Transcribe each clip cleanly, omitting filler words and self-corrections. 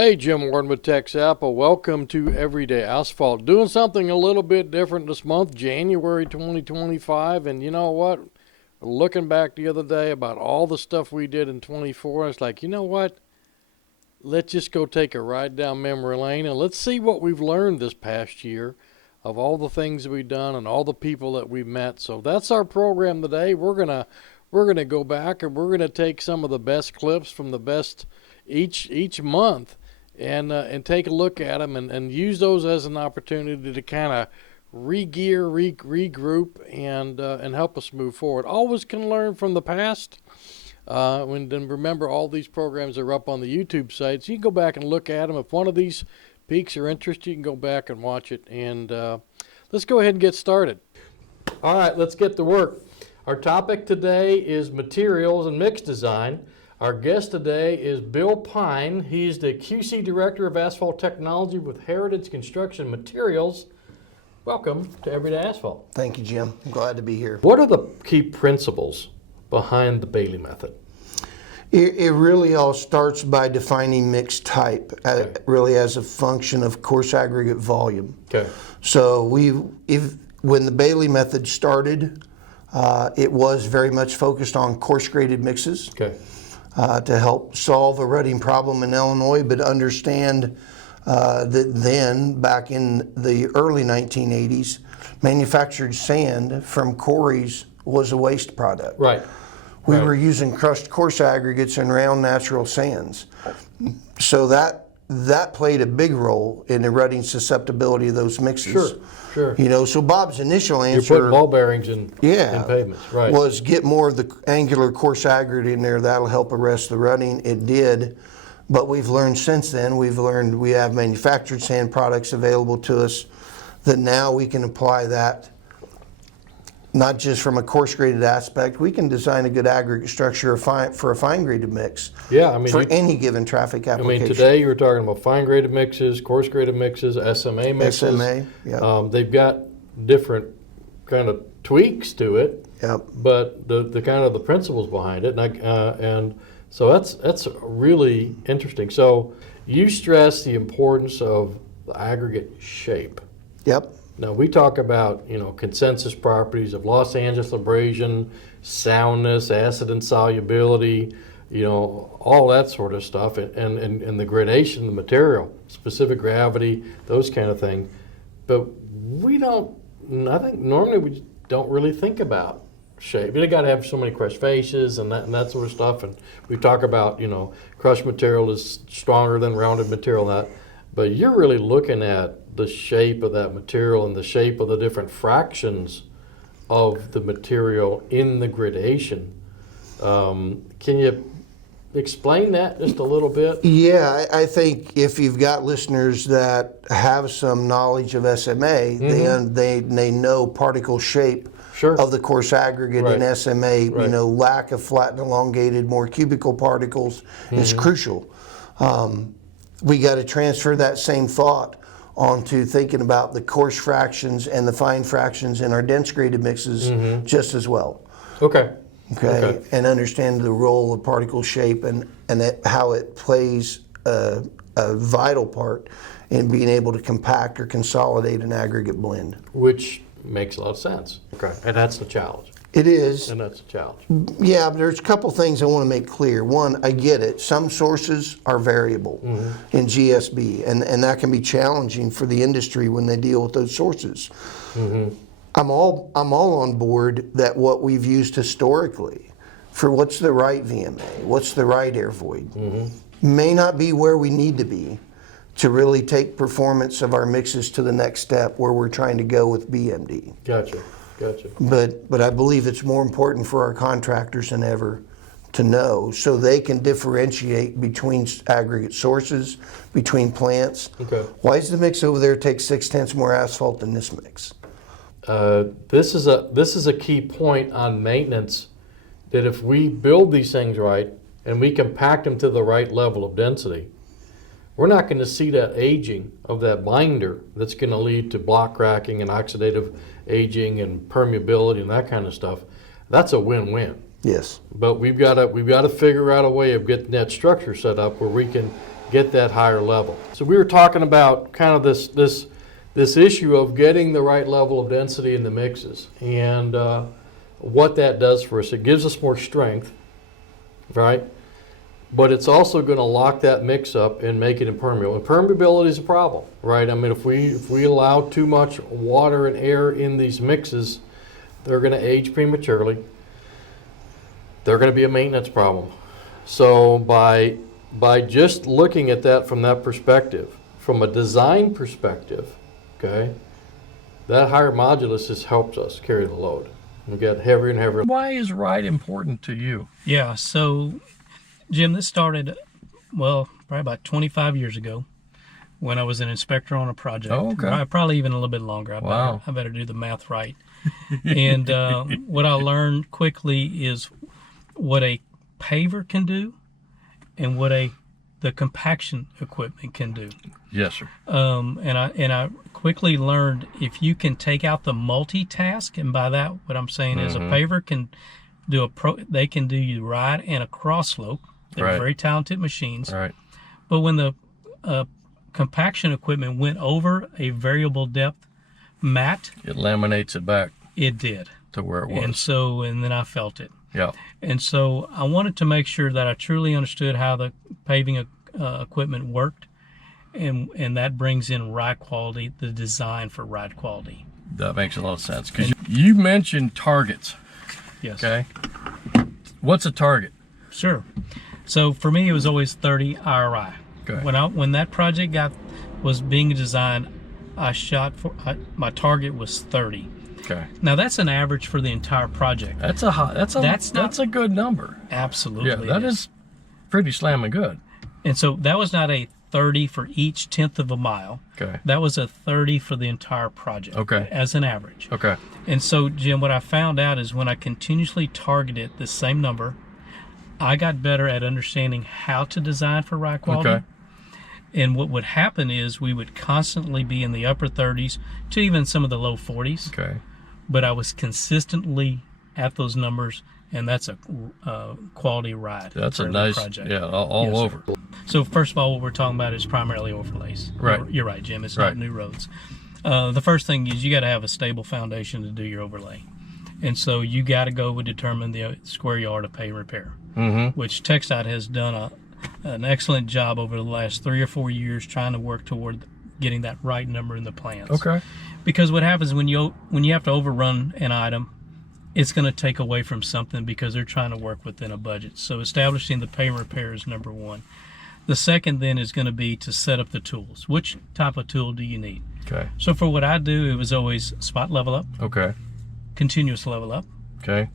Hey, Jim Warden with Tex Apple. Welcome to Everyday Asphalt. Doing something a little bit different this month, January 2025. And you know what? Looking back the other day about all the stuff we did in 24, it's like, you know what? Let's just go take a ride down memory lane and let's see what we've learned this past year of all the things that we've done and all the people that we've met. So that's our program today. We're gonna go back and we're gonna take some of the best clips from the best each month and take a look at them and use those as an opportunity to kind of re-gear, regroup, and help us move forward. Always can learn from the past. And remember, all these programs are up on the YouTube site, so you can go back and look at them. If one of these piques your interest, you can go back and watch it. And let's go ahead and get started. All right, let's get to work. Our topic today is materials and mix design. Our guest today is Bill Pine. He's the QC Director of Asphalt Technology with Heritage Construction Materials. Welcome to Everyday Asphalt. Thank you, Jim. I'm glad to be here. What are the key principles behind the Bailey method? It really all starts by defining mix type, really as a function of coarse aggregate volume. Okay. So when the Bailey method started, it was very much focused on coarse graded mixes. Okay. To help solve a rutting problem in Illinois, but understand that then, back in the early 1980s, manufactured sand from quarries was a waste product. Right. We were using crushed coarse aggregates and round natural sands. So that played a big role in the rutting susceptibility of those mixes. Sure. You know, so Bob's initial answer... You're putting ball bearings in pavements, right. Was get more of the angular coarse aggregate in there. That'll help arrest the rutting. It did. But we've learned since then, we have manufactured sand products available to us that now we can apply that not just from a coarse graded aspect. We can design a good aggregate structure for a fine graded mix. Yeah, I mean, for any given traffic application. I mean, today you were talking about fine graded mixes, coarse graded mixes, SMA mixes. SMA, yeah. They've got different kind of tweaks to it. Yep. But the kind of the principles behind it, and so that's really interesting. So you stress the importance of the aggregate shape. Yep. Now we talk about, consensus properties of Los Angeles abrasion, soundness, acid insolubility, all that sort of stuff, and the gradation of the material, specific gravity, those kind of things. But I think normally we don't really think about shape. You got to have so many crushed faces and that sort of stuff. And we talk about, crushed material is stronger than rounded material. But you're really looking at the shape of that material and the shape of the different fractions of the material in the gradation. Can you explain that just a little bit? Yeah, I think if you've got listeners that have some knowledge of SMA, then they know particle shape of the coarse aggregate in SMA. Right. Lack of flat and elongated, more cubical particles is crucial. We got to transfer that same thought onto thinking about the coarse fractions and the fine fractions in our dense graded mixes just as well. Okay. And understand the role of particle shape and how it plays a vital part in being able to compact or consolidate an aggregate blend. Which makes a lot of sense. Okay. And that's the challenge. It is. And that's a challenge. Yeah, but there's a couple things I want to make clear. One, I get it. Some sources are variable in GSB, and that can be challenging for the industry when they deal with those sources. I'm all on board that what we've used historically for what's the right VMA, what's the right air void, may not be where we need to be to really take performance of our mixes to the next step where we're trying to go with BMD. Gotcha. But I believe it's more important for our contractors than ever to know so they can differentiate between aggregate sources, between plants. Okay. Why does the mix over there take 6/10 more asphalt than this mix? This is a key point on maintenance, that if we build these things right and we compact them to the right level of density, we're not going to see that aging of that binder that's going to lead to block cracking and oxidative aging and permeability and that kind of stuff. That's a win-win. Yes. But we've got to figure out a way of getting that structure set up where we can get that higher level. So we were talking about kind of this issue of getting the right level of density in the mixes, and what that does for us. It gives us more strength, right? But it's also going to lock that mix up and make it impermeable. Impermeability is a problem, right? I mean, if we allow too much water and air in these mixes, they're going to age prematurely. They're going to be a maintenance problem. So by just looking at that from that perspective, from a design perspective, okay, that higher modulus just helps us carry the load. We get heavier and heavier. Why is right important to you? Yeah, so Jim, this started, well, probably about 25 years ago when I was an inspector on a project. Oh, okay. Probably even a little bit longer. Wow. I better do the math right. And what I learned quickly is what a paver can do and what the compaction equipment can do. Yes, sir. And I quickly learned if you can take out the multitask, and by that what I'm saying is a paver can do they can do you ride and a cross slope. They're Right. very talented machines. Right. But when the compaction equipment went over a variable depth mat, It laminates it back it did. to where it was. And then I felt it. Yeah. And so I wanted to make sure that I truly understood how the paving equipment worked, and that brings in ride quality, the design for ride quality. That makes a lot of sense. Because you mentioned targets. Yes. Okay. What's a target? Sure. So for me, it was always 30 RI. Okay. When that project was being designed, my target was 30. Okay. Now that's an average for the entire project. That's a good number. Absolutely. Yeah, that is pretty slamming good. And so that was not a 30 for each tenth of a mile. Okay. That was a 30 for the entire project. Okay. As an average. Okay. And so, Jim, what I found out is when I continuously targeted the same number, I got better at understanding how to design for ride quality. Okay. And what would happen is we would constantly be in the upper 30s to even some of the low 40s. Okay. But I was consistently at those numbers, and that's a quality ride. That's for a every nice, project. yeah, all Yes, sir. over. So first of all, what we're talking about is primarily overlays. Right. You're right, Jim. It's Right. not new roads. The first thing is you got to have a stable foundation to do your overlay. And so you got to go and determine the square yard of pay and repair, which TxDOT has done an excellent job over the last 3 or 4 years trying to work toward getting that right number in the plans. Okay. Because what happens when you have to overrun an item, it's going to take away from something because they're trying to work within a budget. So establishing the pay and repair is number one. The second then is going to be to set up the tools. Which type of tool do you need? Okay. So for what I do, it was always spot level up, Okay. continuous level up, Okay.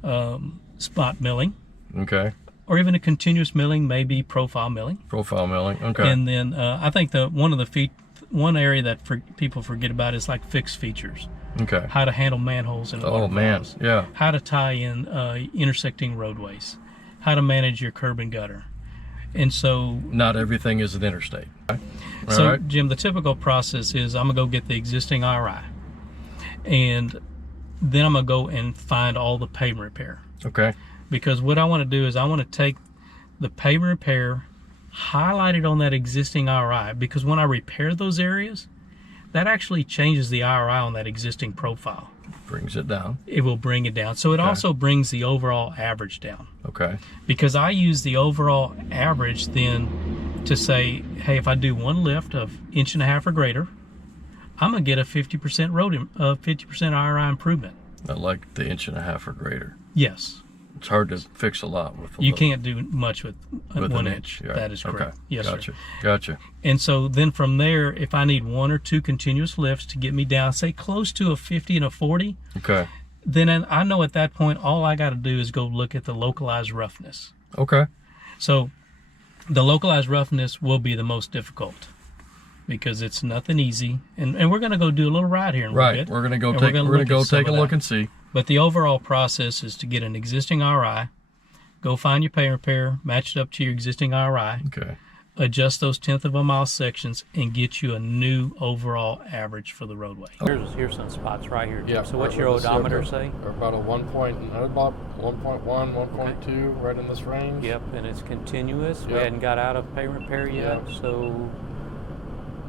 spot milling, Okay. or even a continuous milling, maybe profile milling. Profile milling. Okay. And then I think one area that people forget about is like fixed features. Okay. How to handle manholes and Oh water man. flows. Yeah. How to tie in intersecting roadways. How to manage your curb and gutter. And so, Not everything is an interstate. All so right. Jim, the typical process is I'm going to go get the existing RI. And then I'm going to go and find all the pavement repair. Okay. Because what I want to do is I want to take the pavement repair, highlight it on that existing RI, because when I repair those areas, that actually changes the RI on that existing profile. Brings it down. It will bring it down. So it also brings the overall average down. Okay. Because I use the overall average then to say, hey, if I do one lift of 1.5 inches or greater, I'm going to get a 50% RI improvement. I like the 1.5 inches or greater. Yes. It's hard to fix a lot with. You can't do much with 1 an inch. Yeah. That is correct. Okay. Yes, Gotcha. sir. Gotcha. And so then from there, if I need 1 or 2 continuous lifts to get me down, say close to a 50 and a 40, Okay. then I know at that point, all I got to do is go look at the localized roughness. Okay. So the localized roughness will be the most difficult because it's nothing easy. And we're going to go do a little ride here in a little Right. bit. We're gonna go And take. We're gonna go at some take a of look that. and see. But the overall process is to get an existing RI, go find your pay and repair, match it up to your existing RI, Okay. adjust those tenth of a mile sections, and get you a new overall average for the roadway. Here's some spots right here. Yeah. So what's your odometer say? Or about a 1.1, 1.2, right in this range. Yep, and it's continuous. Yep. We hadn't got out of pay repair yet, Yep. so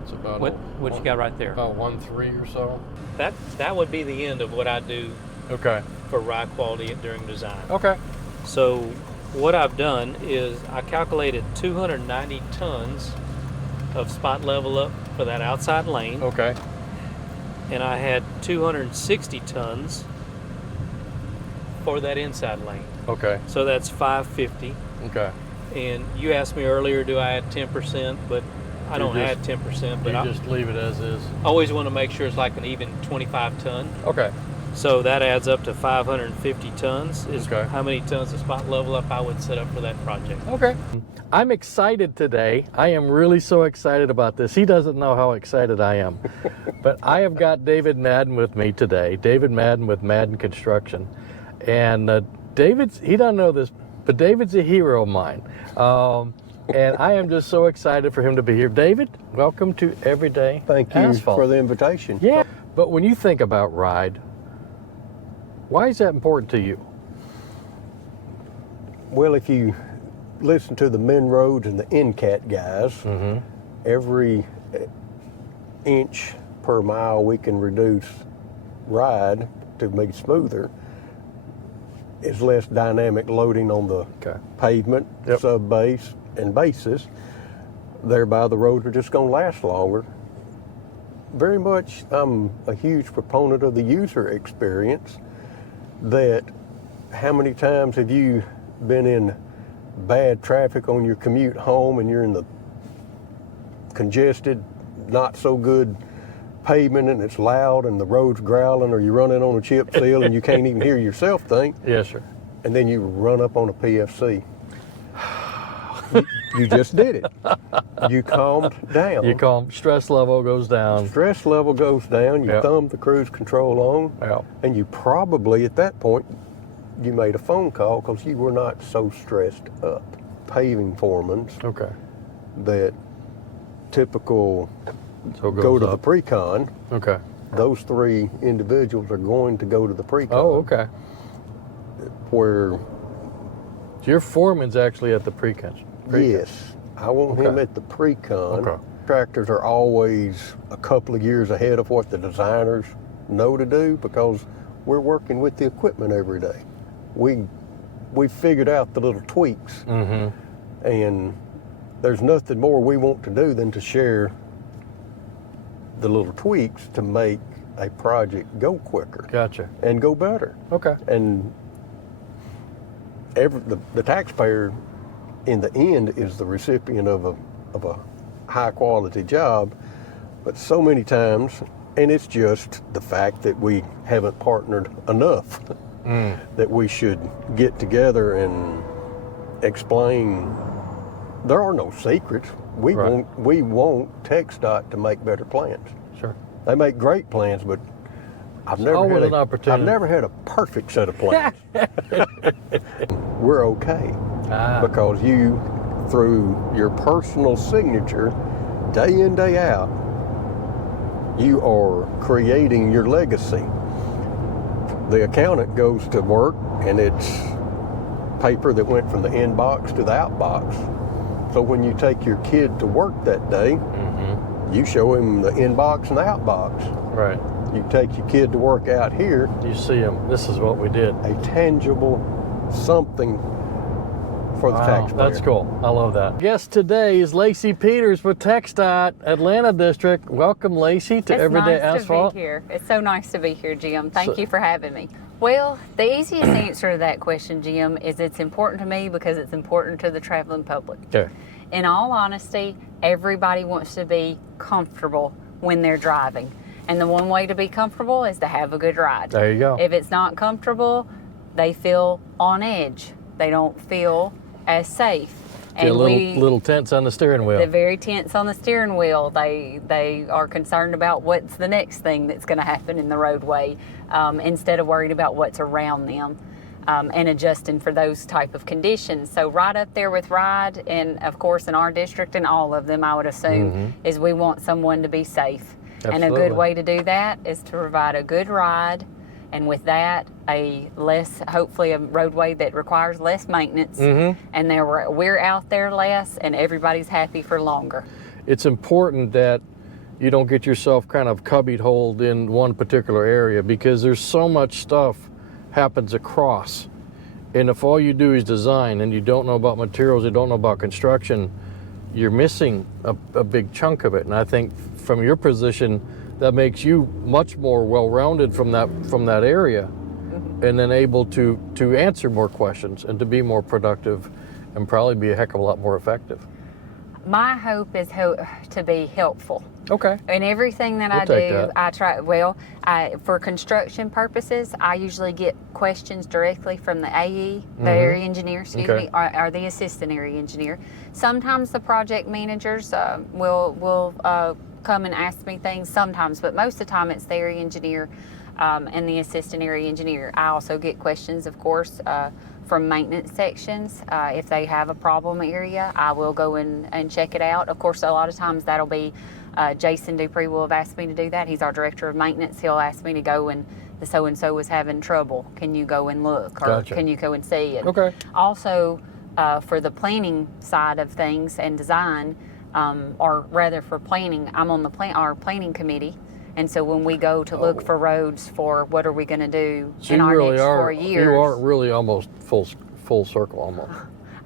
It's about what you got right there? About 1.3 or so. That would be the end of what I do Okay. for ride quality during design. Okay. So what I've done is I calculated 290 tons of spot level up for that outside lane, Okay. and I had 260 tons for that inside lane. Okay. So that's 550. Okay. And you asked me earlier, do I add 10%? But I don't add 10%, but You I just leave it as is. always want to make sure it's like an even 25 ton. Okay. So that adds up to 550 tons is Okay. how many tons of spot level up I would set up for that project. Okay. I'm excited today. I am really so excited about this. He doesn't know how excited I am. But I have got David Madden with me today. David Madden with Madden Construction. And he doesn't know this, but David's a hero of mine. And I am just so excited for him to be here. David, welcome to Everyday Thank you Asphalt. for the invitation. Yeah. But when you think about ride, why is that important to you? Well, if you listen to the Min Roads and the NCAT guys, every inch per mile we can reduce ride to make it smoother is less dynamic loading on the pavement, Yep. sub-base, and bases. Thereby the roads are just going to last longer. Very much, I'm a huge proponent of the user experience. That how many times have you been in bad traffic on your commute home and you're in the congested, not so good pavement and it's loud and the road's growling, or you're running on a chip seal and you can't even hear yourself think, Yes, sir. and then you run up on a PFC. You just did it. You calmed down. You call stress level goes down. Stress level goes down. You Yep. thumb the cruise control on. Yep. And you probably, at that point, you made a phone call because you were not so stressed up. Paving foremans Okay. that typical So it go goes to the up. pre-con, Okay. those three individuals are going to go to the pre-con. Oh, okay. Where, So your foreman's actually at the pre-con. yes, I want him Okay. at the pre-con. Okay. Tractors are always a couple of years ahead of what the designers know to do because we're working with the equipment every day. We figured out the little tweaks, and there's nothing more we want to do than to share the little tweaks to make a project go quicker Gotcha. and go better. Okay. And the taxpayer in the end is the recipient of a high quality job, but so many times, and it's just the fact that we haven't partnered enough, that we should get together and explain. There are no secrets. We Right. want TxDOT to make better plans. Sure. They make great plans, but I've never always had an opportunity. I've never had a perfect set of plans. We're okay because you, through your personal signature, day in, day out, you are creating your legacy. The accountant goes to work and it's paper that went from the inbox to the outbox. So when you take your kid to work that day, you show him the inbox and the outbox. Right. You take your kid to work out here, You see him. This is what we did. a tangible something for the taxpayer. That's cool. I love that. Guest today is Lacy Peters with TxDOT Atlanta District. Welcome, Lacy, to It's Everyday nice Asphalt. to be here. It's so nice to be here, Jim. Thank So- you for having me. Well, the easiest answer to that question, Jim, is it's important to me because it's important to the traveling public. Okay. In all honesty, everybody wants to be comfortable when they're driving. And the one way to be comfortable is to have a good ride. There you go. If it's not comfortable, they feel on edge. They don't feel as safe. Get a little tense on the steering wheel. They're very tense on the steering wheel. They are concerned about what's the next thing that's going to happen in the roadway instead of worried about what's around them. and adjusting for those type of conditions. So right up there with ride, and of course in our district and all of them, I would assume, is we want someone to be safe. And a good Absolutely. way to do that is to provide a good ride, and with that, hopefully a roadway that requires less maintenance, and we're out there less, and everybody's happy for longer. It's important that you don't get yourself kind of cubby-holed in one particular area, because there's so much stuff happens across. And if all you do is design and you don't know about materials, you don't know about construction, you're missing a big chunk of it. And I think from your position, that makes you much more well-rounded from that area, and then able to answer more questions and to be more productive and probably be a heck of a lot more effective. My hope is to be helpful. Okay. In everything that We'll I take do, that. I try, for construction purposes, I usually get questions directly from the AE, the area engineer, excuse Okay. me, or the assistant area engineer. Sometimes the project managers will come and ask me things sometimes, but most of the time it's the area engineer and the assistant area engineer. I also get questions, of course, from maintenance sections. If they have a problem area, I will go in and check it out. Of course, a lot of times that'll be Jason Dupree will have asked me to do that. He's our director of maintenance. He'll ask me to go and the so-and-so was having trouble. Can you go and look? Or Gotcha. can you go and see it? Okay. Also, for the planning side of things and design, or rather for planning, I'm on our planning committee. And so when we go to look for roads for what are we going to do So in you our really next are, 4 years, you are really almost full circle almost.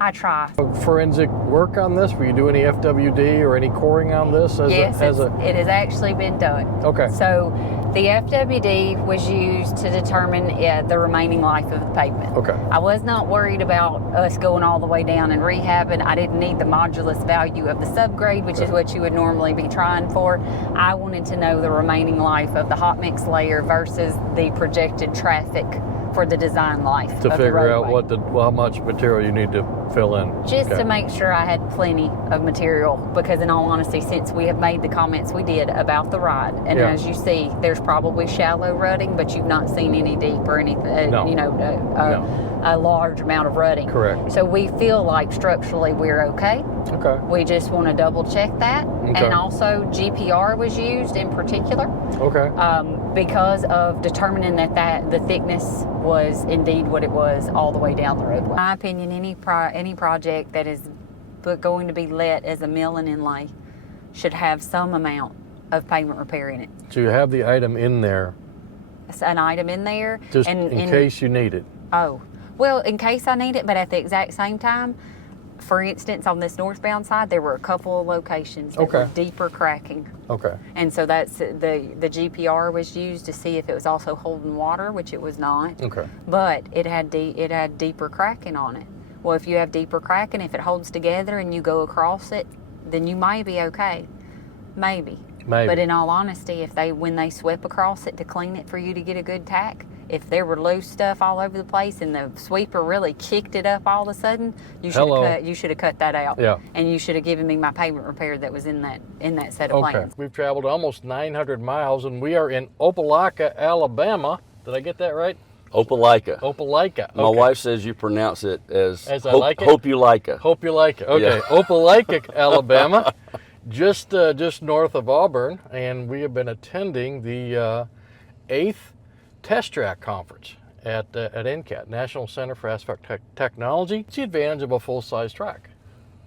I try. Forensic work on this? Will you do any FWD or any coring on this? Yes, it has actually been done. Okay. So the FWD was used to determine the remaining life of the pavement. Okay. I was not worried about us going all the way down and rehabbing. I didn't need the modulus value of the subgrade, which is what you would normally be trying for. I wanted to know the remaining life of the hot mix layer versus the projected traffic for the design life To of the figure out roadway. how much material you need to fill in. Just Okay. to make sure I had plenty of material, because in all honesty, since we have made the comments we did about the ride, and Yeah. as you see, there's probably shallow rutting, but you've not seen any deep or anything, No. a large amount of rutting. Correct. So we feel like structurally we're okay. Okay. We just want to double check that. Okay. And also GPR was used in particular Okay. because of determining that the thickness was indeed what it was all the way down the roadway. In my opinion, any project that is going to be let as a mill and inlay should have some amount of pavement repair in it. So you have the item in there It's an item in there. just and in case you need it. Oh, well, in case I need it, but at the exact same time, for instance, on this northbound side, there were a couple of locations that were Okay. deeper cracking. Okay. And so that's the GPR was used to see if it was also holding water, which it was not. Okay. But it had deeper cracking on it. Well, if you have deeper cracking, if it holds together and you go across it, then you may be okay. Maybe. Maybe. But in all honesty, when they sweep across it to clean it for you to get a good tack, if there were loose stuff all over the place and the sweeper really kicked it up all of a sudden, you should have cut that out. Yeah. And you should have given me my pavement repair that was in that set of Okay. plans. We've traveled almost 900 miles and we are in Opelika, Alabama. Did I get that right? Opelika. Opelika. My Okay. wife says you pronounce it as I like it? Hope you like it. Hope you like it. Okay, Yeah. Opelika, Alabama, just north of Auburn, and we have been attending the 8th Test Track Conference at NCAT, National Center for Asphalt Technology. It's the advantage of a full-size track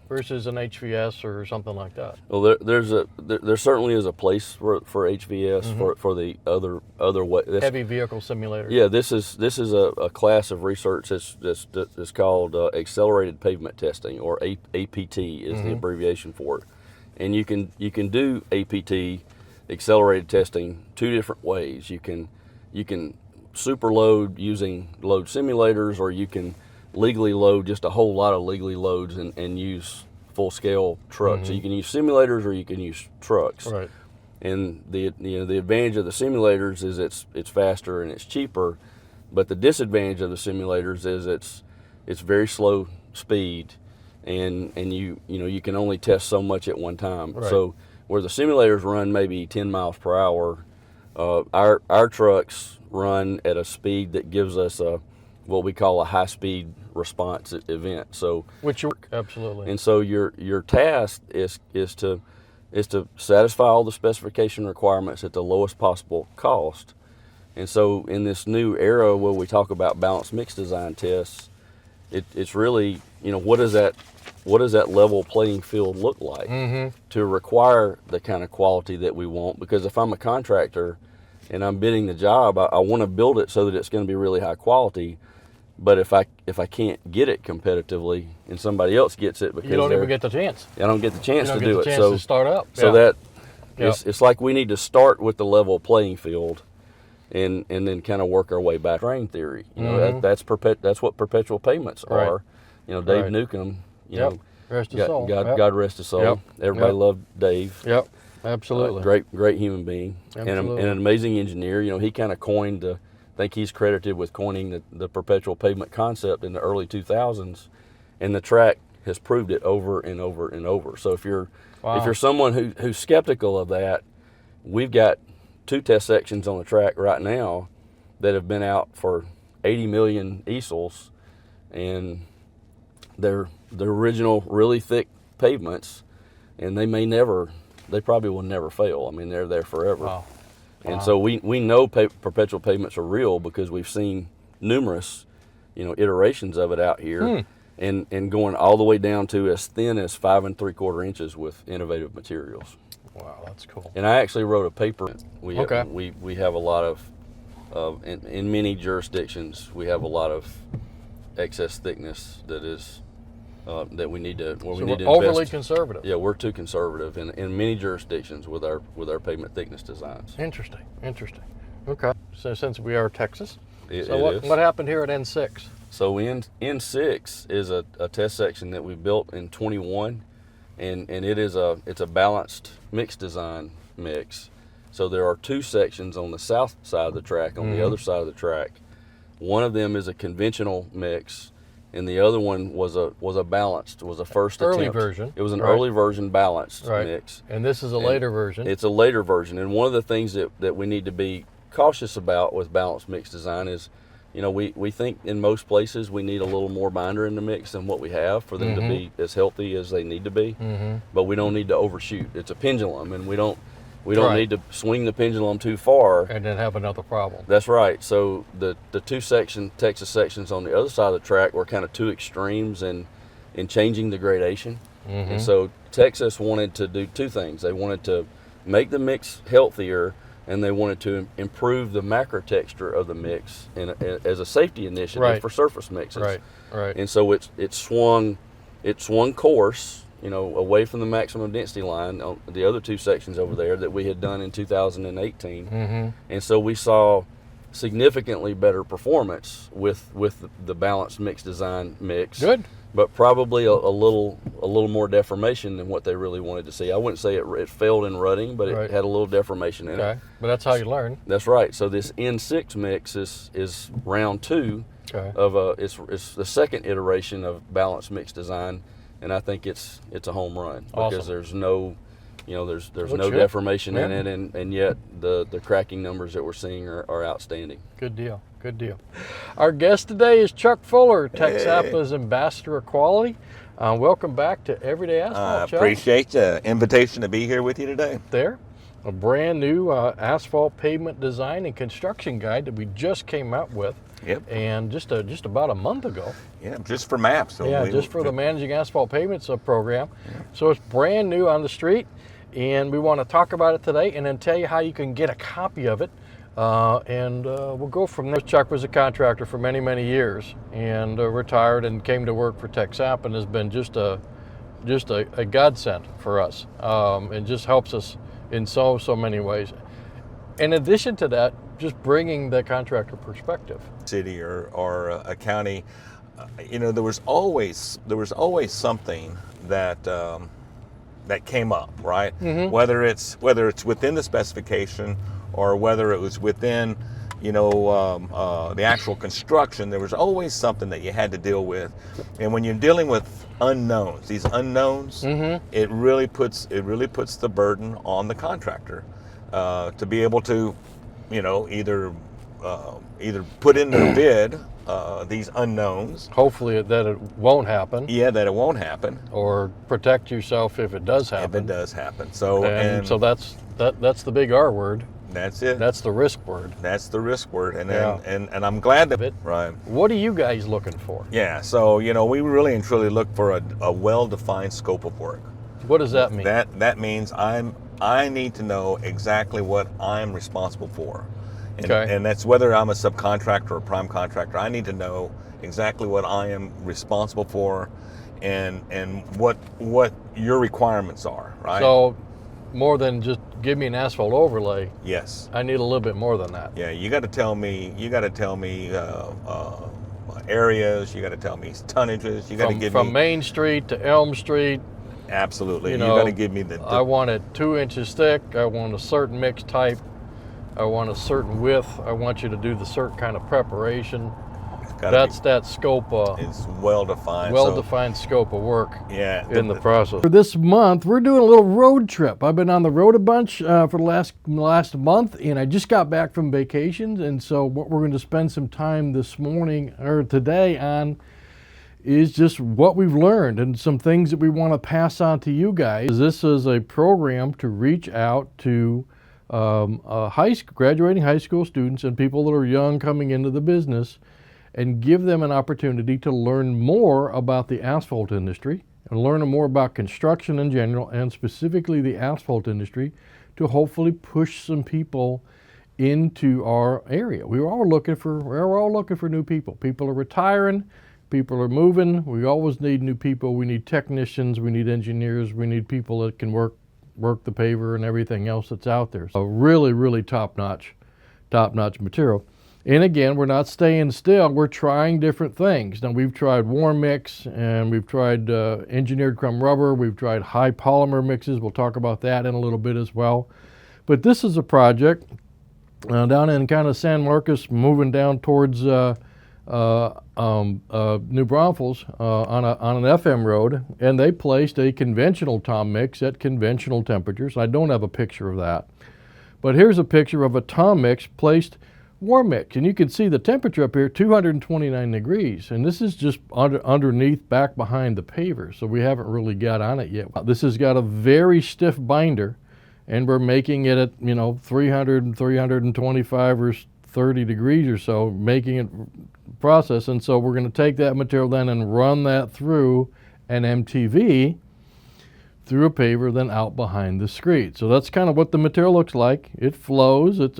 versus an HVS or something like that. Well, there certainly is a place for HVS for the other way. Heavy vehicle simulator. Yeah, this is a class of research that's called accelerated pavement testing, or APT is the abbreviation for it. And you can do APT, accelerated testing, two different ways. You can super load using load simulators, or you can legally load just a whole lot of legally loads and use full scale trucks. So you can use simulators or you can use trucks. Right. And the advantage of the simulators is it's faster and it's cheaper, but the disadvantage of the simulators is it's very slow speed, and you can only test so much at one time. Right. So where the simulators run maybe 10 miles per hour, our trucks run at a speed that gives us a what we call a high-speed response event. So, Which you absolutely. and so your task is to satisfy all the specification requirements at the lowest possible cost. And so in this new era where we talk about balanced mix design tests, it's really, what does that level playing field look like to require the kind of quality that we want? Because if I'm a contractor and I'm bidding the job, I want to build it so that it's going to be really high quality. But if I can't get it competitively and somebody else gets it because You don't even get the chance. I don't get the chance You don't to get do the it. chance So to start up. so Yeah. that Yeah. it's like we need to start with the level playing field, and then kind of work our way back. Train theory, that's what perpetual payments Right. are. Dave Right. Newcomb, Yep. Rest his soul. God, Yep. God rest his soul. Yep. Everybody Yep. loved Dave. Yep. Absolutely. Great human being, and Absolutely. an amazing engineer. He kind of coined I think he's credited with coining the perpetual pavement concept in the early 2000s, and the track has proved it over and over and over. So if you're someone who's skeptical of that, we've got 2 test sections on the track right now that have been out for 80 million easels, and they're the original really thick pavements, and they probably will never fail. I mean, they're there forever. Wow. And so we know perpetual pavements are real because we've seen numerous, iterations of it out here, and going all the way down to as thin as 5 3/4 inches with innovative materials. Wow, that's cool. And I actually wrote a paper. We have a lot of in many jurisdictions we have a lot of excess thickness that is that we need to So we need to we're overly invest. conservative. Yeah, we're too conservative in many jurisdictions with our pavement thickness designs. Interesting. Okay. So since we are Texas, It what is. happened here at N6? So N6 is a test section that we built in 21, and it's a balanced mix design mix. So there are 2 sections on the south side of the track. On the other side of the track, one of them is a conventional mix, and the other one was a first Early attempt. version. It was an Right. early version balanced Right. mix. And this is a later version. It's a later version, and one of the things that we need to be cautious about with balanced mix design is, we think in most places we need a little more binder in the mix than what we have for them to be as healthy as they need to be. But we don't need to overshoot. It's a pendulum, and we don't Right. need to swing the pendulum too far. and then have another problem. That's right. So the 2 Texas sections on the other side of the track were kind of 2 extremes in changing the gradation. And so Texas wanted to do 2 things. They wanted to make the mix healthier, and they wanted to improve the macro texture of the mix as a safety initiative Right. for surface mixes. Right. And so it swung course, away from the maximum density line on the other 2 sections over there that we had done in 2018. And so we saw significantly better performance with the balanced mix design mix. Good. But probably a little more deformation than what they really wanted to see. I wouldn't say it failed in rutting, but Right. it had a little deformation in Okay. it. But that's how you learn. That's right. So this N6 mix is round 2 Okay. of it's the second iteration of balanced mix design, and I think it's a home run because Awesome. there's no there's Well, no sure. deformation in Yeah. it, and yet the cracking numbers that we're seeing are outstanding. Good deal. Our guest today is Chuck Fuller, TexAPA's Ambassador of Quality. Welcome back to Everyday Asphalt, Chuck. Appreciate the invitation to be here with you today. There, a brand new asphalt pavement design and construction guide that we just came out with. Yep. And just about a month ago. Yeah, just for maps. So Yeah, just for the Managing Asphalt Pavements program. So it's brand new on the street, and we want to talk about it today and then tell you how you can get a copy of it. And we'll go from there. Chuck was a contractor for many, many years, and retired and came to work for TexAP, and has been just a godsend for us, and just helps us in so many ways. In addition to that, just bringing the contractor perspective. city or a county, there was always something that that came up, right? Whether it's within the specification or whether it was within the actual construction, there was always something that you had to deal with. And when you're dealing with these unknowns, it really puts the burden on the contractor to be able to either put in their bid these unknowns. Hopefully that it won't happen, Yeah, that it won't happen or protect yourself if it does if happen. it does happen. So And so that's the big R word. that's it. That's the risk word. That's the risk word, and Yeah. and I'm glad that It- right. What are you guys looking for? Yeah. So we really and truly look for a well-defined scope of work. What does that mean? That means I need to know exactly what I'm responsible for. And, Okay. and that's whether I'm a subcontractor or a prime contractor. I need to know exactly what I am responsible for and what your requirements are, right? So more than just give me an asphalt overlay, yes. I need a little bit more than that. Yeah, you got to tell me areas, you got to tell me tonnages, you got to give From me Main Street to Elm Street, absolutely. you You know, got to give me the I want it 2 inches thick. I want a certain mix type. I want a certain width. I want you to do the certain kind of preparation. gotta That's that scope, it's well defined. well-defined scope of work Yeah. in the process. For this month, we're doing a little road trip. I've been on the road a bunch for the last month, and I just got back from vacations. And so what we're going to spend some time this morning or today on is just what we've learned and some things that we want to pass on to you guys. This is a program to reach out to graduating high school students and people that are young coming into the business and give them an opportunity to learn more about the asphalt industry and learn more about construction in general and specifically the asphalt industry to hopefully push some people into our area. We're all looking for new people. People are retiring, people are moving. We always need new people. We need technicians, we need engineers, we need people that can work the paver and everything else that's out there. So really top-notch material. And again, we're not staying still. We're trying different things. Now, we've tried warm mix, and we've tried engineered crumb rubber. We've tried high polymer mixes. We'll talk about that in a little bit as well. But this is a project down in kind of San Marcos, moving down towards New Braunfels on an FM road, and they placed a conventional tom mix at conventional temperatures. I don't have a picture of that. But here's a picture of a tom mix placed warm mix, and you can see the temperature up here, 229 degrees, and this is just underneath, back behind the paver, so we haven't really got on it yet. This has got a very stiff binder, and we're making it at 300, 325 or 30 degrees or so, making it process, and so we're going to take that material then and run that through an MTV, through a paver, then out behind the screed. So that's kind of what the material looks like. It flows. It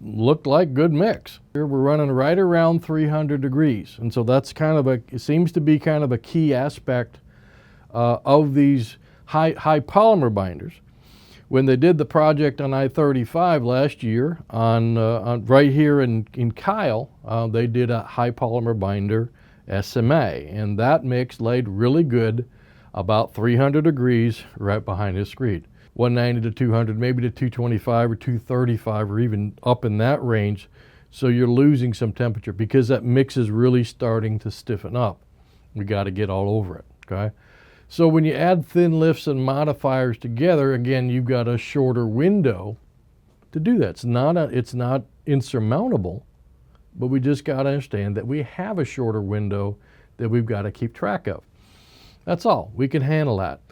looked like good mix. Here we're running right around 300 degrees. And so that's it seems to be kind of a key aspect of these high polymer binders. When they did the project on I-35 last year on right here in Kyle, they did a high polymer binder SMA, and that mix laid really good about 300 degrees right behind his screed. 190 to 200, maybe to 225 or 235 or even up in that range. So you're losing some temperature because that mix is really starting to stiffen up. We got to get all over it, okay? So when you add thin lifts and modifiers together, again, you've got a shorter window to do that. It's not insurmountable, but we just got to understand that we have a shorter window that we've got to keep track of. That's all. We can handle that.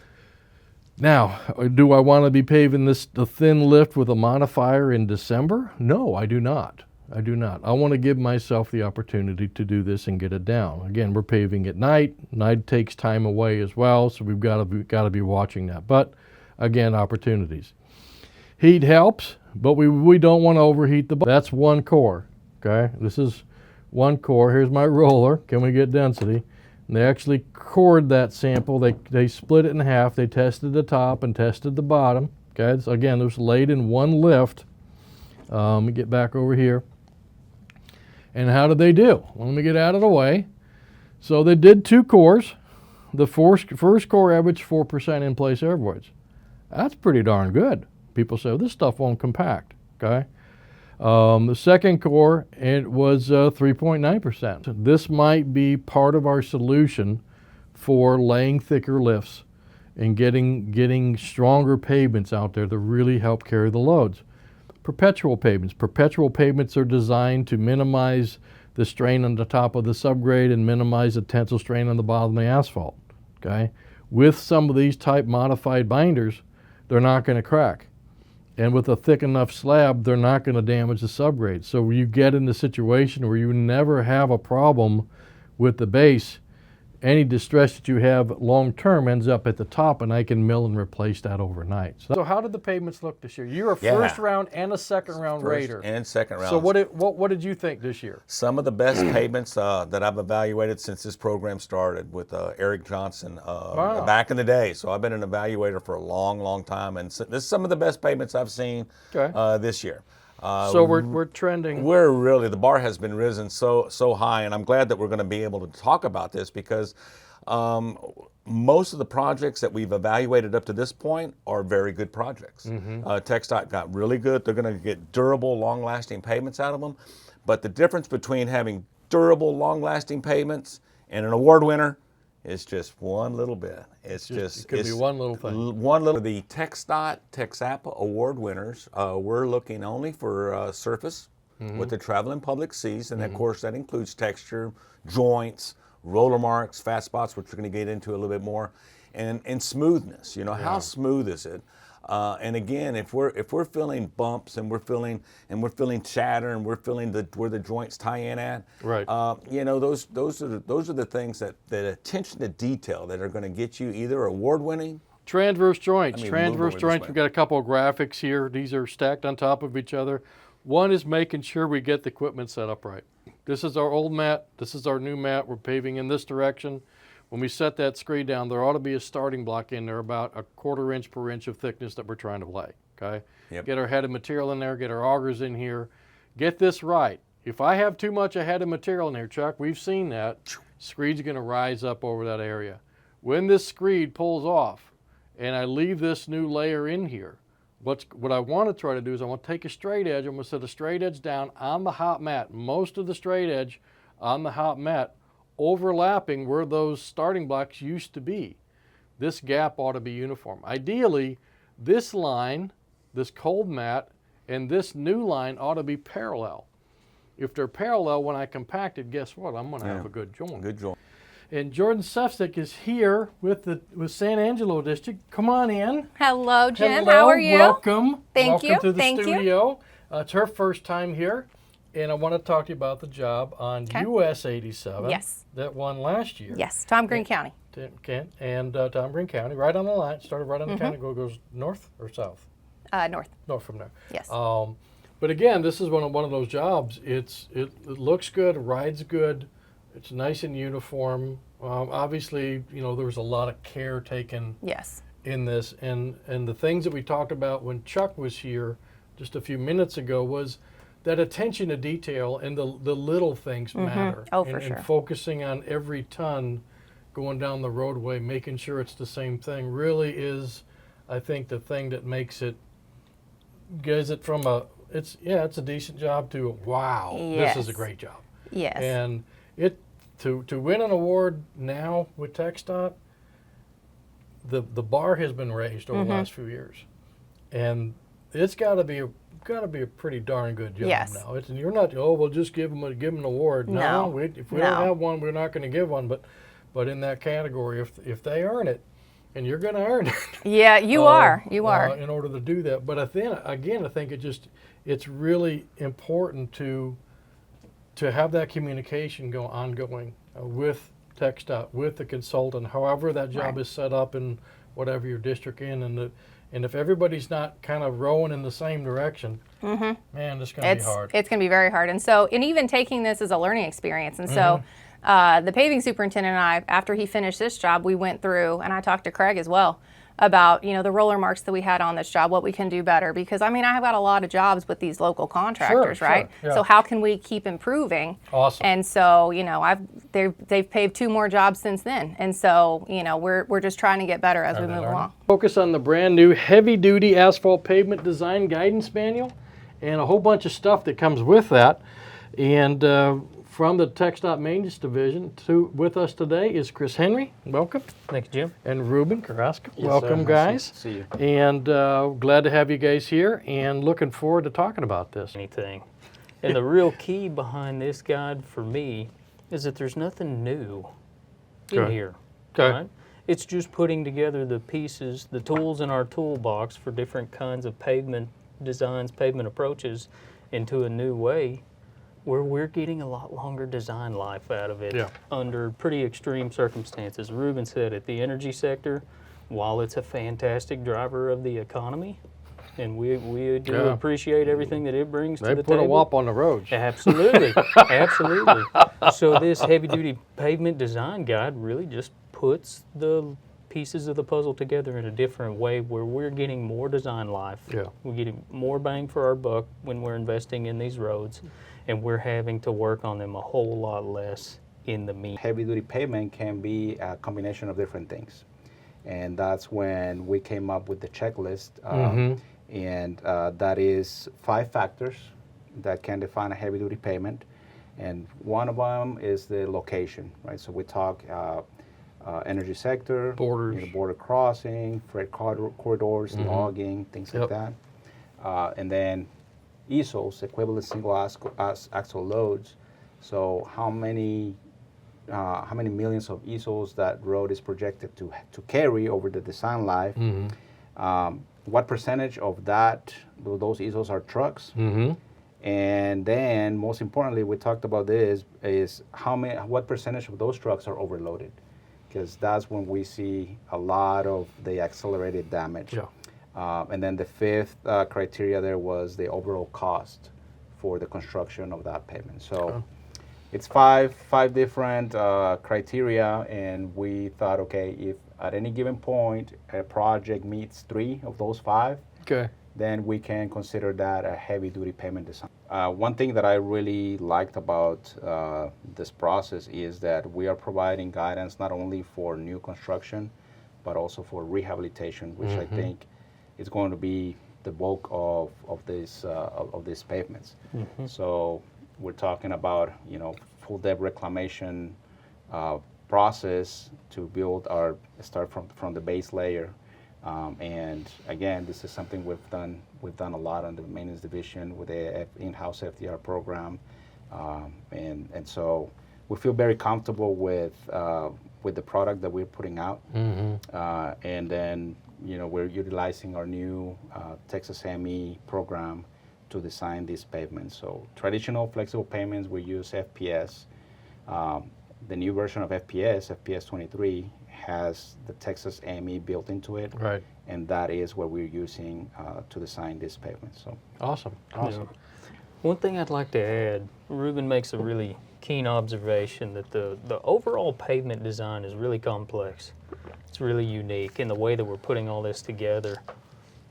Now, do I want to be paving the thin lift with a modifier in December? No, I do not. I do not. I want to give myself the opportunity to do this and get it down. Again, we're paving at night. Night takes time away as well, so we've got to be watching that. But again, opportunities. Heat helps, but we don't want to overheat the. That's one core. Okay, this is one core. Here's my roller. Can we get density? And they actually cored that sample. They split it in half. They tested the top and tested the bottom. Okay, so again, it was laid in one lift. Let me get back over here. And how did they do? Well, let me get out of the way. So they did 2 cores. The first core averaged 4% in-place air voids. That's pretty darn good. People say, well, this stuff won't compact. Okay. The second core, it was 3.9%. This might be part of our solution for laying thicker lifts and getting stronger pavements out there to really help carry the loads. Perpetual pavements. Perpetual pavements are designed to minimize the strain on the top of the subgrade and minimize the tensile strain on the bottom of the asphalt. Okay, with some of these type modified binders, they're not going to crack, and with a thick enough slab, they're not going to damage the subgrade. So you get in the situation where you never have a problem with the base. Any distress that you have long term ends up at the top, and I can mill and replace that overnight. So how did the pavements look this year? You're a first round and a second round rater. And second round. So what did you think this year? Some of the best pavements that I've evaluated since this program started with Eric Johnson back in the day. So I've been an evaluator for a long, long time, and this is some of the best pavements I've seen this year. So we're trending. We're really, the bar has been risen so high, and I'm glad that we're going to be able to talk about this because most of the projects that we've evaluated up to this point are very good projects. TxDOT got really good. They're going to get durable, long-lasting pavements out of them. But the difference between having durable, long-lasting pavements and an award winner is just one little bit. It could be one little thing. The TxDOT TxAPA award winners, we're looking only for surface, what the traveling public sees, and of course that includes texture, joints, roller marks, fat spots, which we're going to get into a little bit more, and smoothness. You know, how smooth is it? And again, if we're feeling bumps and we're feeling chatter and we're feeling where the joints tie in at, right? You know, those are the things that attention to detail that are going to get you either award winning. Transverse joints. We've We've got a couple of graphics here. These are stacked on top of each other. One is making sure we get the equipment set up right. This is our old mat. This is our new mat. We're paving in this direction. When we set that screed down, there ought to be a starting block in there about 1/4 inch per inch of thickness that we're trying to lay, okay? Get our head of material in there, get our augers in here, get this right. If I have too much head of material in there, Chuck, we've seen that, screed's gonna rise up over that area. When this screed pulls off and I leave this new layer in here, what I wanna try to do is I wanna take a straight edge, I'm gonna set a straight edge down on the hot mat, most of the straight edge on the hot mat, overlapping where those starting blocks used to be. This gap ought to be uniform. Ideally, this line, this cold mat, and this new line ought to be parallel. If they're parallel, when I compact it, guess what? I'm going to have a good joint. Good joint. And Jordan Sefcik is here with San Angelo District. Come on in. Hello, Jim. Hello, How are you? Welcome. Thank you. Welcome to the Thank studio. It's her first time here. And I want to talk to you about the job on US 87 that won last year. Yes, Tom Green County. And Tom Green County, right on the line. Started right on the county, goes north or south? North. North from there. Yes. But again, this is one of those jobs. It looks good, rides good. It's nice and uniform. Obviously, you know, there was a lot of care taken in this. And the things that we talked about when Chuck was here just a few minutes ago was that attention to detail and the little things matter. Oh, for sure. And focusing on every ton going down the roadway, making sure it's the same thing really is, I think, the thing that makes it, gives it from it's a decent job to, wow, this is a great job. Yes. And to win an award now with TxDOT, the bar has been raised over the last few years. And it's got to be a pretty darn good job now. You're not, we'll just give them an award. No, if we don't have one, we're not going to give one. But in that category, if they earn it, and you're going to earn it. Yeah, you are. You are. In order to do that. But then again, I think it's really important to have that communication ongoing with TxDOT, with the consultant, however that job is set up in whatever your district and if everybody's not kind of rowing in the same direction, man, it's going to be hard. It's going to be very hard. And even taking this as a learning experience. And so the paving superintendent and I, after he finished this job, we went through, and I talked to Craig as well, about, you know, the roller marks that we had on this job, what we can do better. Because, I mean, I have got a lot of jobs with these local contractors, right? Sure, yeah. So how can we keep improving? Awesome. And so, you know, they've paved 2 more jobs since then. And so, you know, we're just trying to get better as we move along. Focus on the brand new heavy-duty asphalt pavement design guidance manual and a whole bunch of stuff that comes with that. And from the TxDOT Maintenance Division, with us today is Chris Henry. Welcome. Thank you, Jim. And Ruben Carranza. Yes, Welcome, sir. guys. See you. And glad to have you guys here and looking forward to talking about this. Anything. And the real key behind this guide for me is that there's nothing new in Okay. here. Okay. Right? It's just putting together the pieces, the tools in our toolbox for different kinds of pavement designs, pavement approaches into a new way where we're getting a lot longer design life out of it Yeah. under pretty extreme circumstances. Ruben said it, the energy sector, while it's a fantastic driver of the economy, and we do Yeah. appreciate everything that it brings They to the put a table. whop on the roads. Absolutely, absolutely. So this heavy-duty pavement design guide really just puts the pieces of the puzzle together in a different way where we're getting more design life. Yeah. We're getting more bang for our buck when we're investing in these roads, and we're having to work on them a whole lot less in the mean. Heavy duty pavement can be a combination of different things. And that's when we came up with the checklist. And that is 5 factors that can define a heavy duty pavement. And one of them is the location, right? So we talk energy sector, Borders. border crossing, freight corridors, logging, things like Yep. that. And then easels, equivalent single axle loads. So how many millions of easels that road is projected to carry over the design life? What percentage of those easels are trucks? And then, most importantly, we talked about this is what percentage of those trucks are overloaded, because that's when we see a lot of the accelerated damage. Yeah. And then the 5th criteria there was the overall cost for the construction of that pavement. So it's five different criteria, and we thought, okay, if at any given point a project meets 3 of those 5, Okay. then we can consider that a heavy-duty pavement design. One thing that I really liked about this process is that we are providing guidance not only for new construction, but also for rehabilitation, which I think is going to be the bulk of these pavements. So we're talking about full depth reclamation process to start from the base layer. And again, this is something we've done a lot on the maintenance division with the in-house FDR program, and so we feel very comfortable with the product that we're putting out. And then we're utilizing our new Texas AME program to design these pavements. So traditional flexible pavements, we use FPS. The new version of FPS 23, has the Texas AME built into it. Right. And that is what we're using to design this pavement. So Awesome. Awesome. One thing I'd like to add, Ruben makes a really keen observation that the overall pavement design is really complex. It's really unique in the way that we're putting all this together.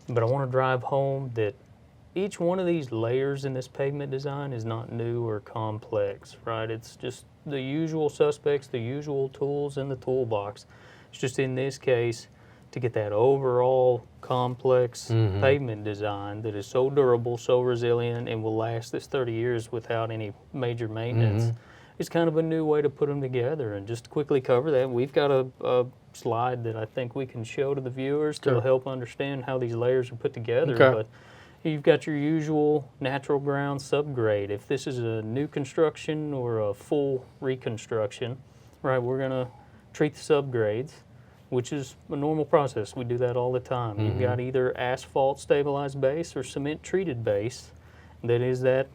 But I want to drive home that each one of these layers in this pavement design is not new or complex, right? It's just the usual suspects, the usual tools in the toolbox. It's just in this case to get that overall complex pavement design that is so durable, so resilient, and will last this 30 years without any major maintenance. It's kind of a new way to put them together. And just to quickly cover that, we've got a slide that I think we can show to the viewers to help understand how these layers are put together. Okay. But you've got your usual natural ground subgrade. If this is a new construction or a full reconstruction, right, we're going to treat the subgrades, which is a normal process. We do that all the time. You've got either asphalt stabilized base or cement treated base. That is that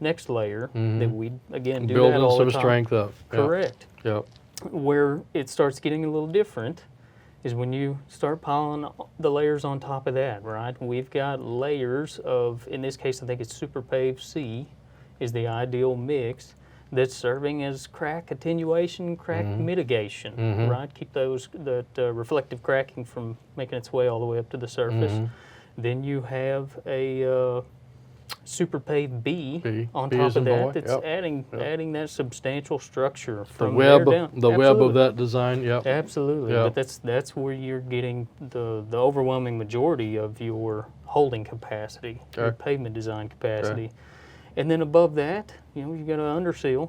next layer that we, again, do that Building all some the time. strength up. Yep. Correct. Yep. Where it starts getting a little different is when you start piling the layers on top of that, right? We've got layers of, in this case, I think it's Super Pave C is the ideal mix that's serving as crack attenuation, crack mitigation, right? Keep that reflective cracking from making its way all the way up to the surface. Then you have a Super Pave B on B top as of in that boy, that's yep. adding that substantial structure The from web, there down. the web Absolutely. of that design. Yep. Absolutely, Yeah. but that's where you're getting the overwhelming majority of your holding capacity, your Okay. pavement design capacity. And then above that, you've got an underseal,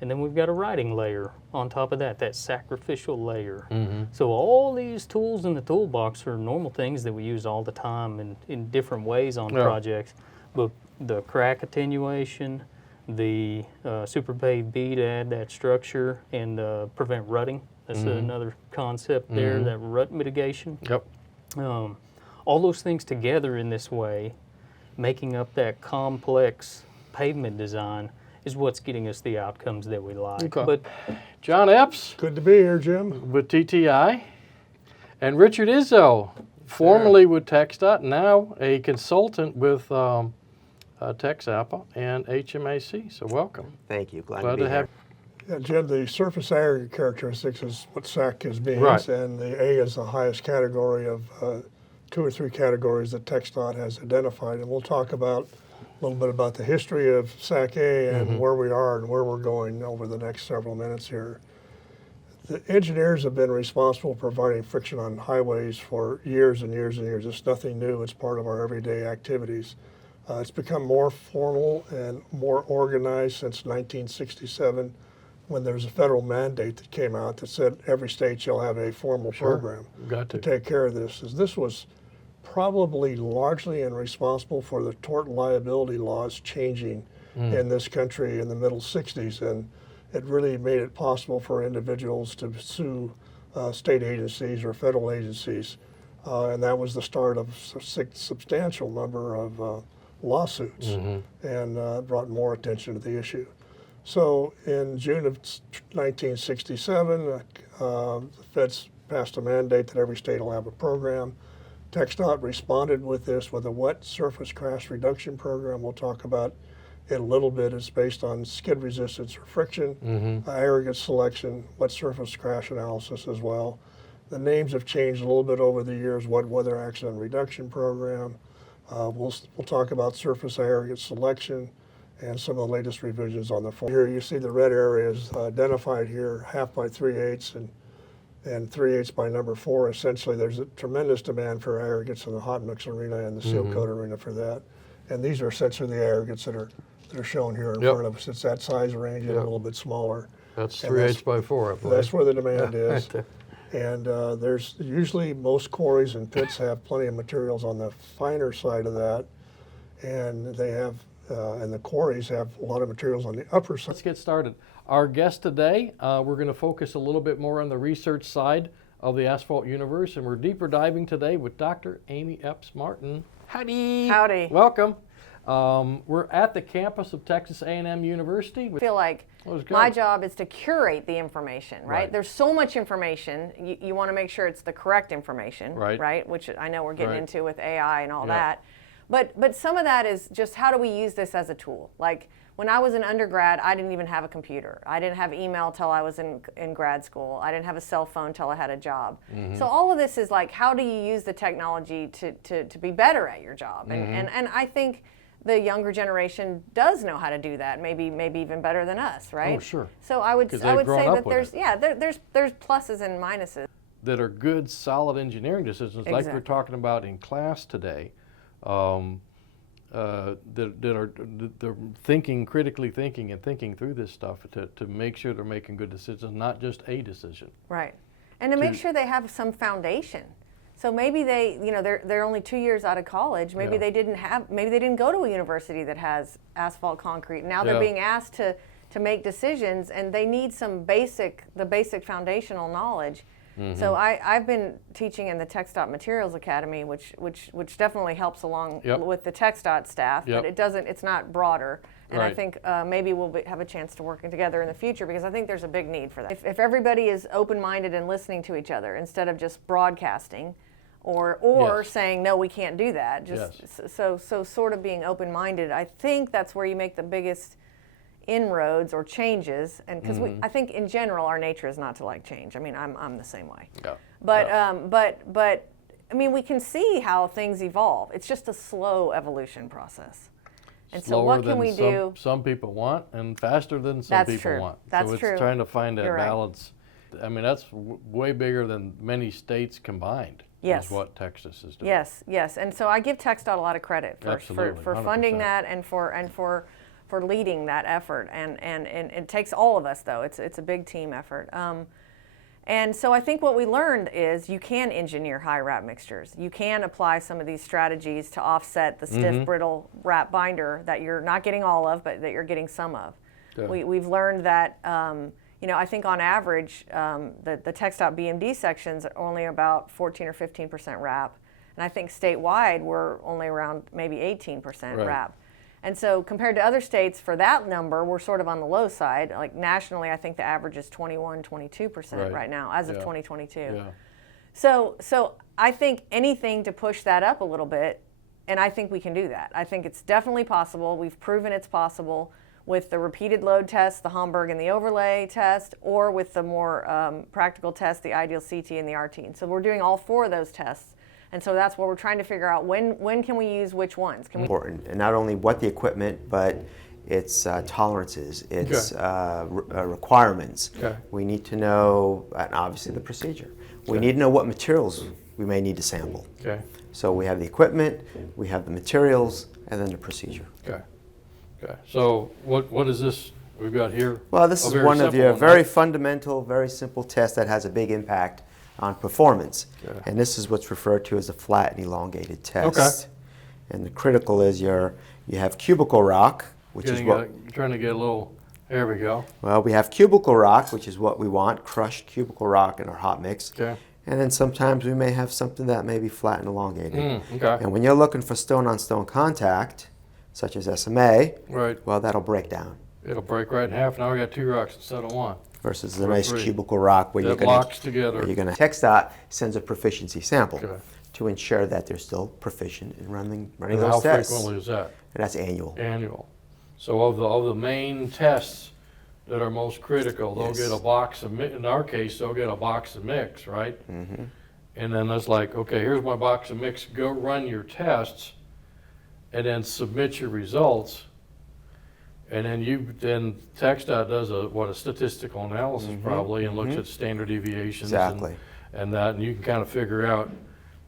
and then we've got a riding layer on top of that sacrificial layer. So all these tools in the toolbox are normal things that we use all the time in different ways on Yeah. projects. But the crack attenuation, the super pave B to add that structure and prevent rutting. That's another concept there, that rut mitigation. Yep. All those things together in this way, making up that complex pavement design, is what's getting us the outcomes that we like. Okay. But John Epps Good to be here, Jim. with TTI, and Richard Izzo, formerly with TxDOT, now a consultant with TxAPA and HMAC. So welcome. Thank you. Glad Glad to be to have. Yeah, Jim, the surface area characteristics is what SAC is being, Right. and the A is the highest category of 2 or 3 categories that TxDOT has identified. And we'll talk about a little bit about the history of SAC A and where we are and where we're going over the next several minutes here. The engineers have been responsible for providing friction on highways for years and years and years. It's nothing new. It's part of our everyday activities. It's become more formal and more organized since 1967, when there was a federal mandate that came out that said every state shall have a formal program Got to to. take care of this. This was probably largely responsible for the tort liability laws changing in this country in the middle 60s, and it really made it possible for individuals to sue state agencies or federal agencies, and that was the start of a substantial number of lawsuits, and brought more attention to the issue. So in June of 1967, the feds passed a mandate that every state will have a program. TxDOT responded with this with a wet surface crash reduction program. We'll talk about it a little bit. It's based on skid resistance or friction, aggregate selection, wet surface crash analysis as well. The names have changed a little bit over the years. Wet weather accident reduction program. We'll talk about surface aggregate selection and some of the latest revisions on the form. Here you see the red areas identified here, 1/2 by 3/8 and 3/8 by number 4. Essentially, there's a tremendous demand for aggregates in the hot mix arena and the seal coat arena for that. And these are essentially the aggregates that are shown here in front of us. It's that size range and a little bit smaller. That's And 3/8 by 4, I believe. That's where the demand is. And there's usually most quarries and pits have plenty of materials on the finer side of that, and they have, and the quarries have a lot of materials on the upper side. Let's get started. Our guest today, we're going to focus a little bit more on the research side of the asphalt universe, and we're deeper diving today with Dr. Amy Epps-Martin. Howdy. Howdy. Welcome. We're at the campus of Texas A&M University. I feel like my job is to curate the information, right? There's so much information. You want to make sure it's the correct information, right? Which I know we're getting into with AI and all that. But some of that is just how do we use this as a tool? Like when I was an undergrad, I didn't even have a computer. I didn't have email till I was in grad school. I didn't have a cell phone till I had a job. So all of this is like, how do you use the technology to be better at your job? And I think the younger generation does know how to do that, maybe even better than us, right? Oh, sure. So I would say that there's pluses and minuses that are good, solid engineering decisions, like we're talking about in class today. They're thinking, critically thinking, and thinking through this stuff to make sure they're making good decisions, not just a decision. Right, and to make sure they have some foundation. So maybe they're only 2 years out of college. Maybe they didn't go to a university that has asphalt concrete. Now they're being asked to make decisions, and they need the basic foundational knowledge. So I've been teaching in the TxDOT Materials Academy, which definitely helps along with the TxDOT staff, but it's not broader. And I think maybe we'll have a chance to work together in the future, because I think there's a big need for that. If everybody is open-minded and listening to each other instead of just broadcasting or saying, no, we can't do that, so sort of being open-minded, I think that's where you make the biggest inroads or changes, and because I think in general our nature is not to like change. I mean, I'm the same way. But I mean, we can see how things evolve. It's just a slow evolution process. And Slower so what can than we do? Some people want, and faster than some people want. That's so it's true. trying to find that You're right. balance. I mean, that's way bigger than many states combined. Yes. Is what Texas is doing. Yes. And so I give TxDOT a lot of credit for funding that and for leading that effort. And it takes all of us, though. It's a big team effort. And so I think what we learned is you can engineer high wrap mixtures. You can apply some of these strategies to offset the stiff, brittle wrap binder that you're not getting all of, but that you're getting some of. Yeah. We've learned that, I think on average, the TxDOT BMD sections are only about 14 or 15% wrap. And I think statewide, we're only around maybe 18% Right. wrap. And so compared to other states for that number, we're sort of on the low side. Like nationally, I think the average is 21, 22% right now as of 2022. Yeah. So I think anything to push that up a little bit, and I think we can do that. I think it's definitely possible. We've proven it's possible with the repeated load test, the Hamburg and the overlay test, or with the more practical test, the ideal CT and the RT. And so we're doing all 4 of those tests. And so that's what we're trying to figure out. When can we use which ones? Can we? Important, and not only what the equipment, but its tolerances, its requirements. Okay. We need to know, and obviously the procedure. We need to know what materials we may need to sample. Okay. So we have the equipment, we have the materials, and then the procedure. Okay. Okay. So what is this we've got here? Well, this A is very one of simple your one, very right? fundamental, very simple tests that has a big impact on performance. Okay. And this is what's referred to as a flat and elongated test. And the critical is you have cubicle rock, which is what, Trying to get a little. There we go. well, we have cubicle rock, which is what we want, crushed cubicle rock in our hot mix. Okay. And then sometimes we may have something that may be flat and elongated. Okay. And when you're looking for stone-on-stone contact, such as SMA, Right. well, that'll break down It'll break right in half. Now we got 2 rocks instead of 1. versus the Or nice 3. cubicle rock where That you're going locks together. TxDOT sends a proficiency sample Okay. to ensure that they're still proficient in running And those how tests. frequently is that? And that's annual. Annual. So of the main tests that are most critical, they'll Yes. get a box of in our case, they'll get a box of mix, right? Mm-hmm. And then that's like, okay, here's my box of mix. Go run your tests, and then submit your results. And then TxDOT does a statistical analysis probably, and looks at standard deviations Exactly. and that, and you can kind of figure out,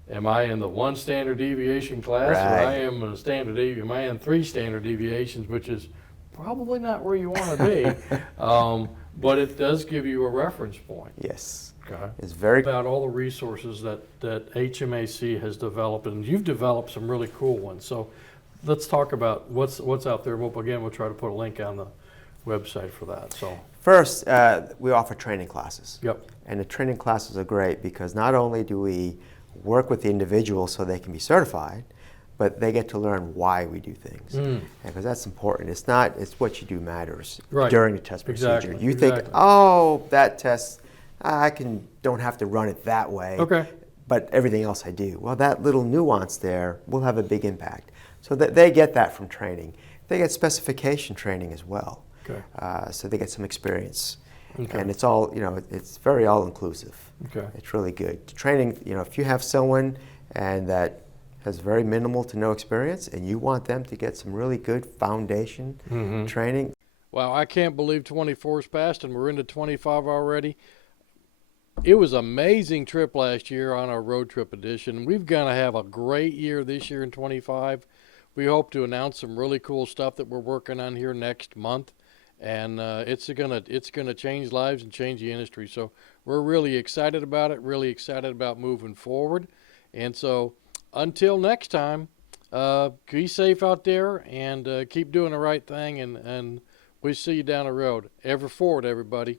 am I in the 1 standard deviation class, or I Right. am in a standard am I in 3 standard deviations, which is probably not where you want to be, but it does give you a reference point. Yes. Okay. It's very About all the resources that HMAC has developed, and you've developed some really cool ones. So let's talk about what's out there. We'll try to put a link on the website for that. So First, we offer training classes. Yep. And the training classes are great because not only do we work with the individual so they can be certified, but they get to learn why we do things. Because that's important. It's what you do matters Right. during the test procedure. Exactly. You think, Exactly. oh, that test, don't have to run it that way. Okay. But everything else I do. Well, that little nuance there will have a big impact. So that they get that from training. They get specification training as well. Okay. So they get some experience. Okay. And it's all, it's very all-inclusive. Okay. It's really good. Training, if you have someone and that has very minimal to no experience and you want them to get some really good foundation training. Wow, I can't believe 24's passed and we're into 25 already. It was an amazing trip last year on our road trip edition. We're going to have a great year this year in 25. We hope to announce some really cool stuff that we're working on here next month. And it's gonna change lives and change the industry. So we're really excited about it, really excited about moving forward. And so until next time, be safe out there and keep doing the right thing. And we'll see you down the road. Ever forward, everybody.